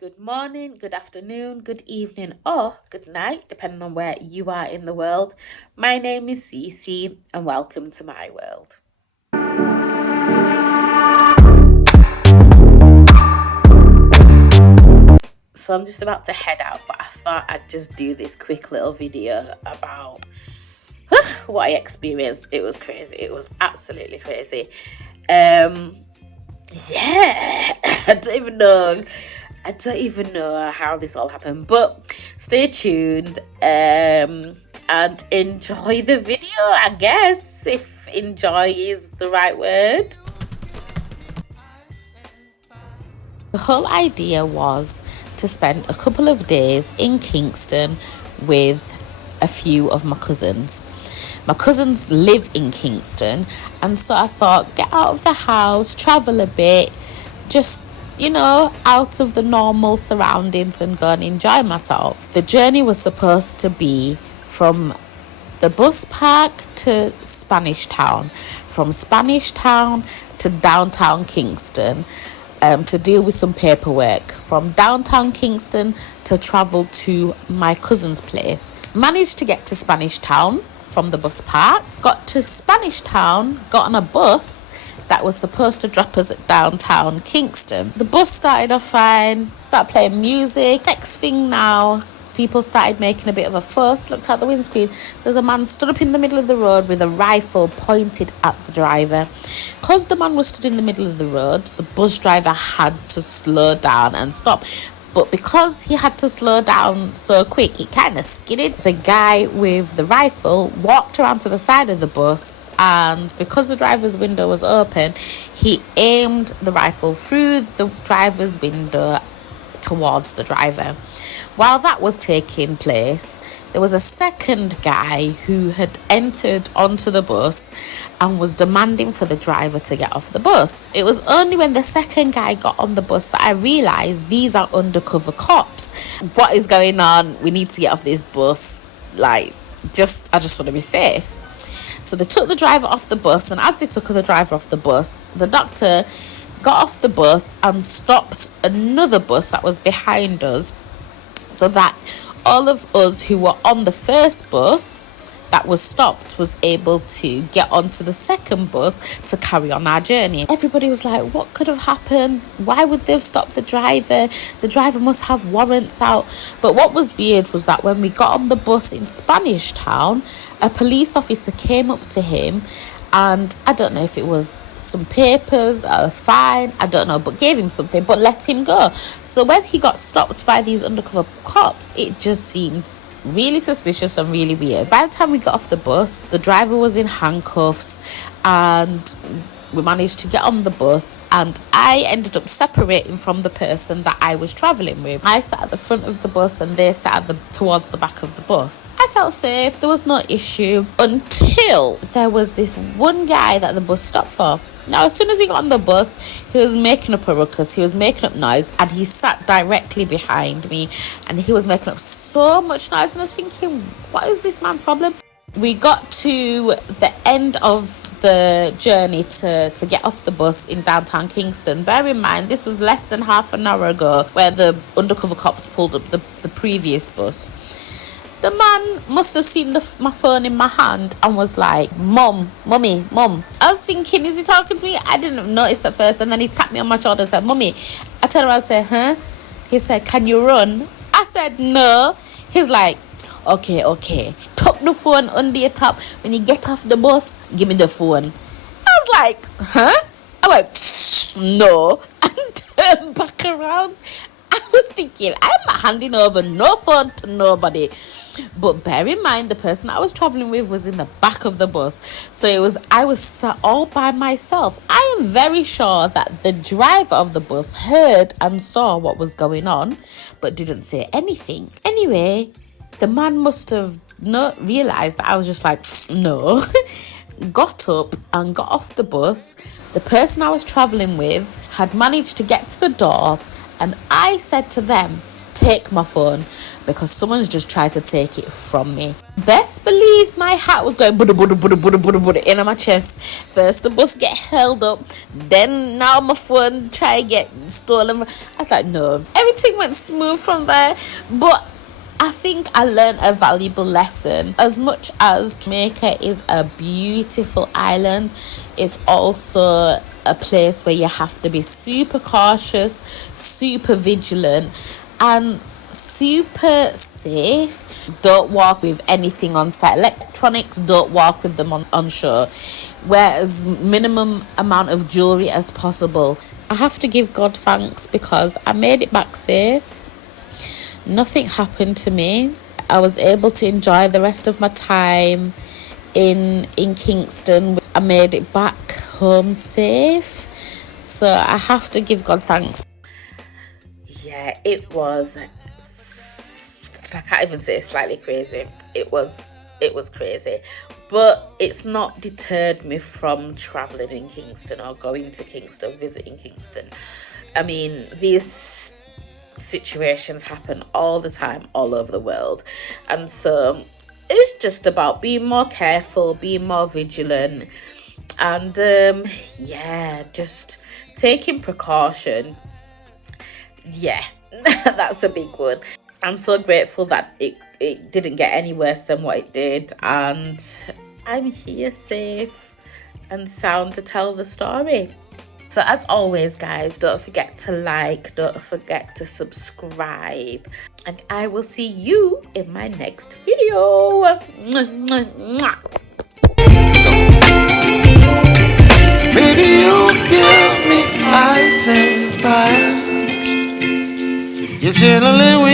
good morning, good afternoon, good evening, or good night, depending on where you are in the world. My name is Cece, and welcome to my world. So I'm just about to head out, but I thought I'd just do this quick little video about what I experienced. It was crazy. It was absolutely crazy. Yeah, I don't even know how this all happened, but stay tuned and enjoy the video, I guess, if enjoy is the right word. The whole idea was to spend a couple of days in Kingston with a few of my cousins. My cousins live in Kingston, and so I thought, get out of the house, travel a bit, just, out of the normal surroundings and go and enjoy myself. The journey was supposed to be from the bus park to Spanish Town, from Spanish Town to downtown Kingston, to deal with some paperwork, from downtown Kingston to travel to my cousin's place. Managed to get to Spanish Town from the bus park, got to Spanish Town, got on a bus that was supposed to drop us at downtown Kingston. The bus started off fine, started playing music. Next thing now, people started making a bit of a fuss. Looked out the windscreen, there's a man stood up in the middle of the road with a rifle pointed at the driver. Because the man was stood in the middle of the road, the bus driver had to slow down and stop. But because he had to slow down so quick, it kind of skidded. The guy with the rifle walked around to the side of the bus, and because the driver's window was open, he aimed the rifle through the driver's window towards the driver. While that was taking place, there was a second guy who had entered onto the bus and was demanding for the driver to get off the bus. It was only when the second guy got on the bus that I realised these are undercover cops. What is going on? We need to get off this bus. I just want to be safe. So they took the driver off the bus, and as they took the driver off the bus, the doctor got off the bus and stopped another bus that was behind us, so that all of us who were on the first bus that was stopped was able to get onto the second bus to carry on our journey. Everybody was like, what could have happened? Why would they have stopped the driver? The driver must have warrants out. But what was weird was that when we got on the bus in Spanish Town, a police officer came up to him, and I don't know if it was some papers, a fine, I don't know, but gave him something, but let him go. So when he got stopped by these undercover cops, it just seemed really suspicious and really weird. By the time we got off the bus, the driver was in handcuffs, and we managed to get on the bus, and I ended up separating from the person that I was travelling with. I sat at the front of the bus and they sat towards the back of the bus. I felt safe, there was no issue, until there was this one guy that the bus stopped for. Now, as soon as he got on the bus, he was making up a ruckus, he was making up noise, and he sat directly behind me, and he was making up so much noise, and I was thinking, what is this man's problem? We got to the end of the journey to get off the bus in downtown Kingston. Bear in mind, this was less than half an hour ago where the undercover cops pulled up the previous bus. The man must have seen my phone in my hand and was like, Mum. I was thinking, is he talking to me? I didn't notice at first, and then he tapped me on my shoulder and said, Mummy. I turned around and said, huh? He said, can you run? I said, no. He's like, okay. Tuck the phone under your top. When you get off the bus, give me the phone. I was like, huh? I went, no. And turned back around. I was thinking, I'm not handing over no phone to nobody. But bear in mind, the person I was traveling with was in the back of the bus. So I was sat all by myself. I am very sure that the driver of the bus heard and saw what was going on, but didn't say anything. Anyway, the man must have not realised that I was just like, no. Got up and got off the bus. The person I was travelling with had managed to get to the door, and I said to them, take my phone because someone's just tried to take it from me. Best believe my hat was going buddha buddha buddha buddha buddha buddha in on my chest. First the bus get held up, then now my phone try get stolen. I was like, no, everything went smooth from there. But I think I learned a valuable lesson. As much as Jamaica is a beautiful island, it's also a place where you have to be super cautious, super vigilant, and super safe. Don't walk with anything on site. Electronics, don't walk with them on shore. Wear as minimum amount of jewelry as possible. I have to give God thanks because I made it back safe. Nothing happened to me. I was able to enjoy the rest of my time in Kingston. I made it back home safe. So I have to give God thanks. Yeah, it was, I can't even say it's slightly crazy. It was crazy. But it's not deterred me from travelling in Kingston or going to Kingston, visiting Kingston. I mean, these situations happen all the time, all over the world. And so it's just about being more careful, being more vigilant, and just taking precaution. Yeah, that's a big one. I'm so grateful that it didn't get any worse than what it did, and I'm here safe and sound to tell the story. So as always, guys, don't forget to like, don't forget to subscribe, and I will see you in my next video. Baby, you give me ice and fire. You're chilling with